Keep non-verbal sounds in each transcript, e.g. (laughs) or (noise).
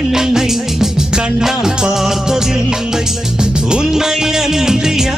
பெண்ணை கண்ணால் பார்த்ததில்லை. உன்னை அன்றியா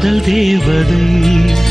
காதல் தேவதை.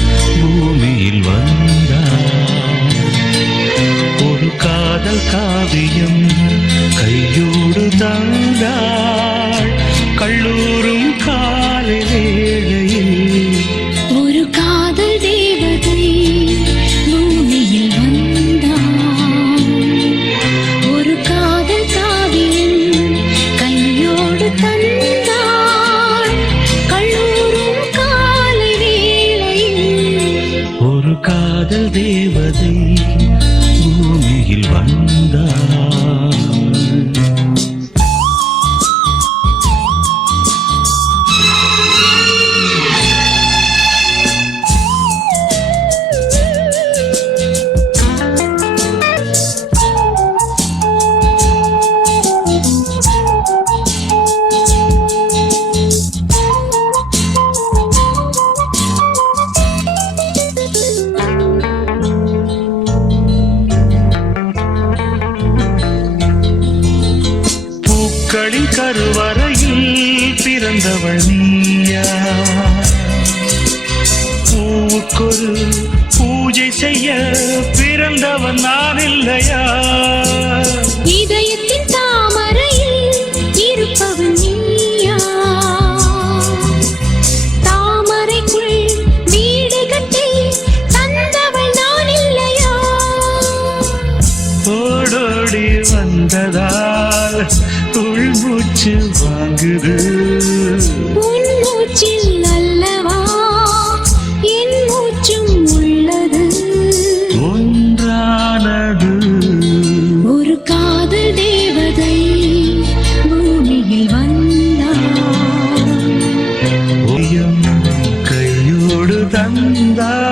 Love.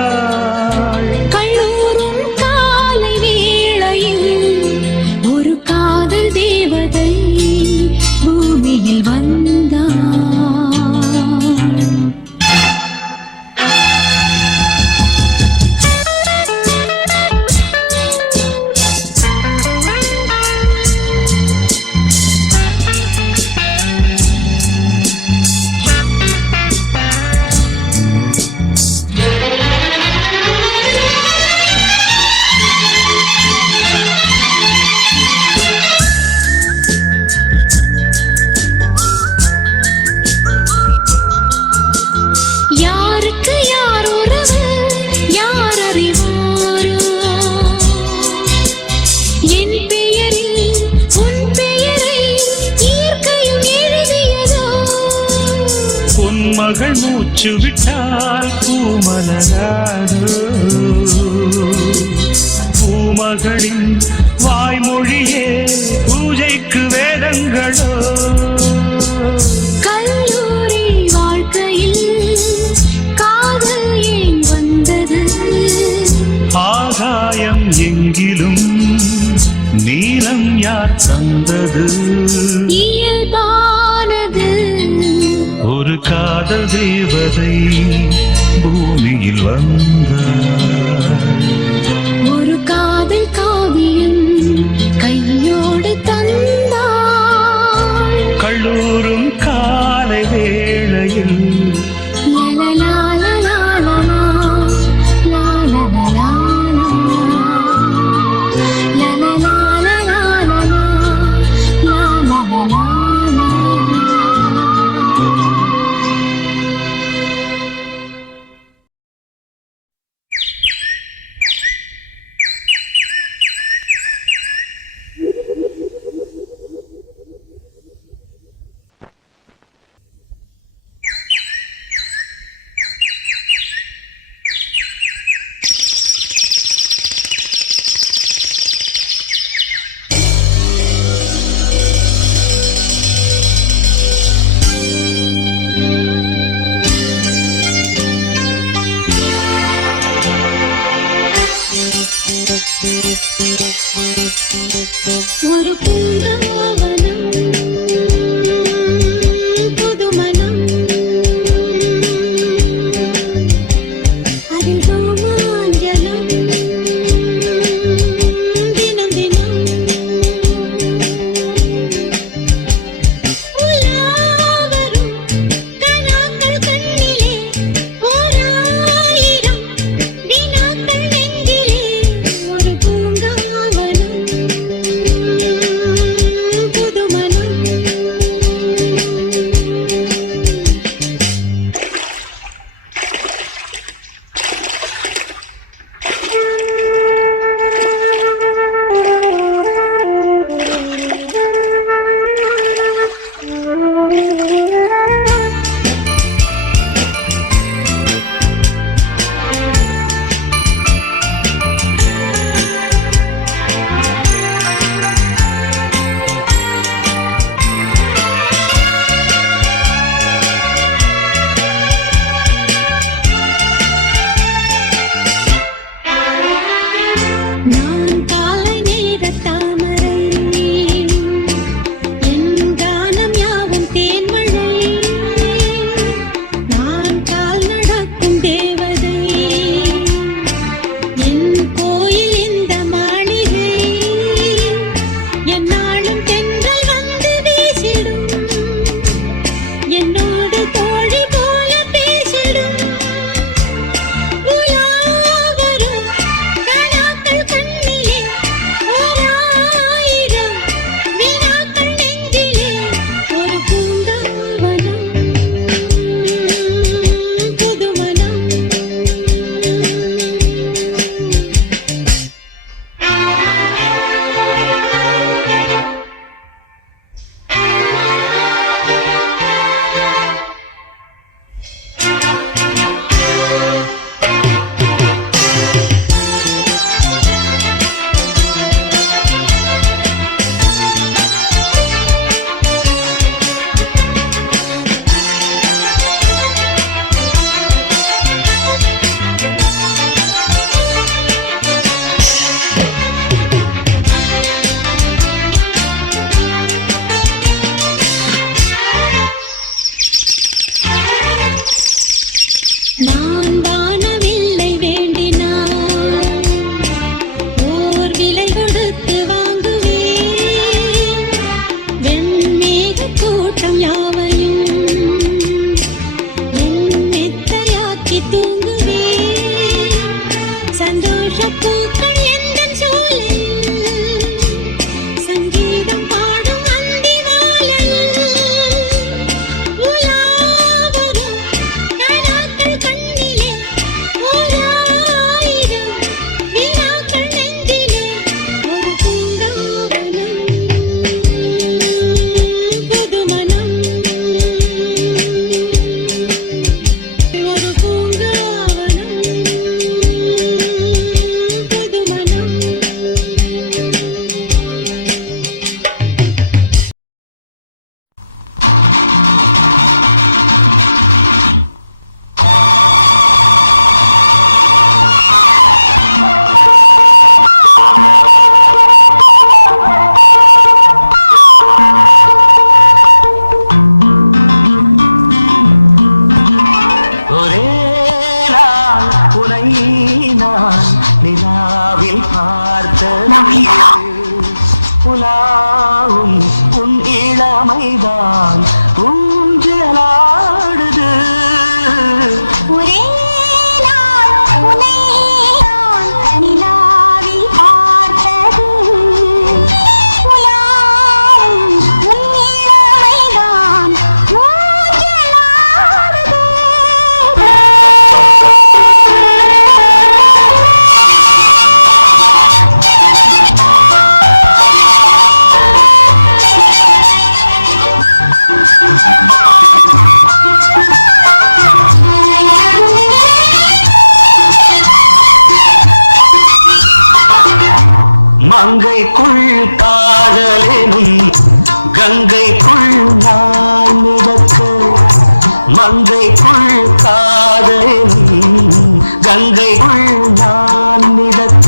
தந்தது இயல்பானது. ஒரு காதல் தேவதை. கங்கைக்குள் நான் மிதக்க மங்கைக்குள் காதலி கங்கைக்குள் நான் மிதக்க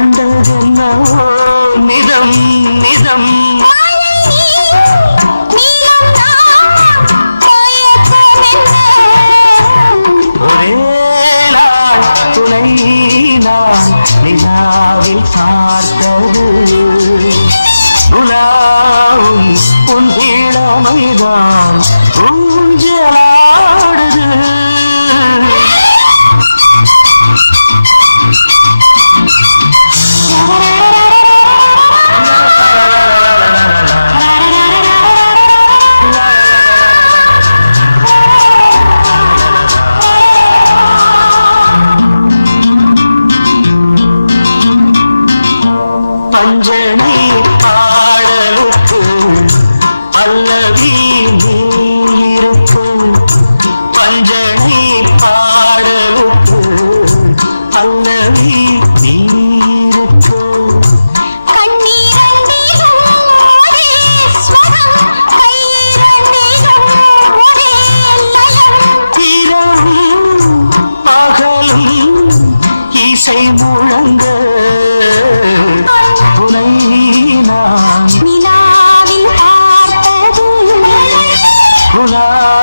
கண்டதென்னவோ நிதம் நிதம். ஒரே நாள் துணை நான் நிலாவில் பார்த்தது. குலாவும் உன் இளமைதான் ஊஞ்சலாடுது. Oh!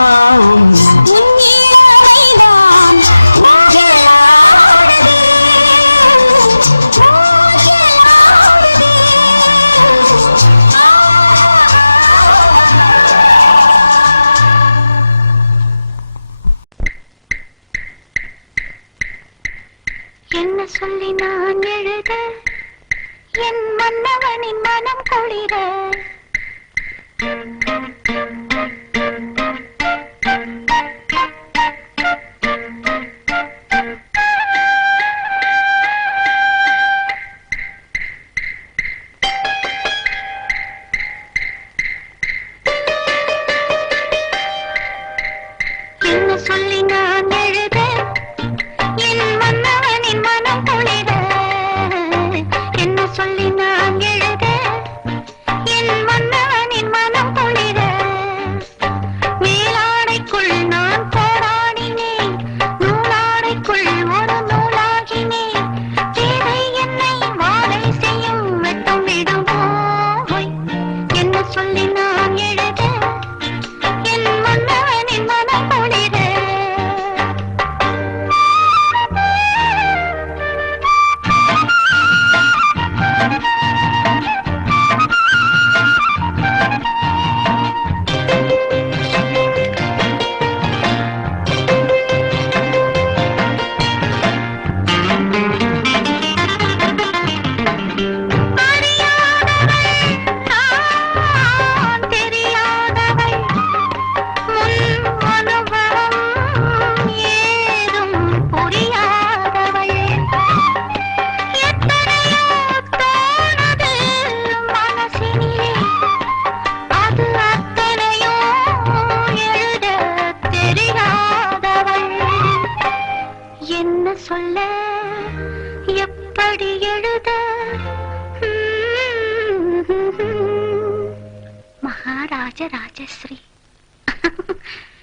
ஆகும் சொல்ல? எப்படி எழுத? மகாராஜ ராஜஸ்ரீ. (laughs)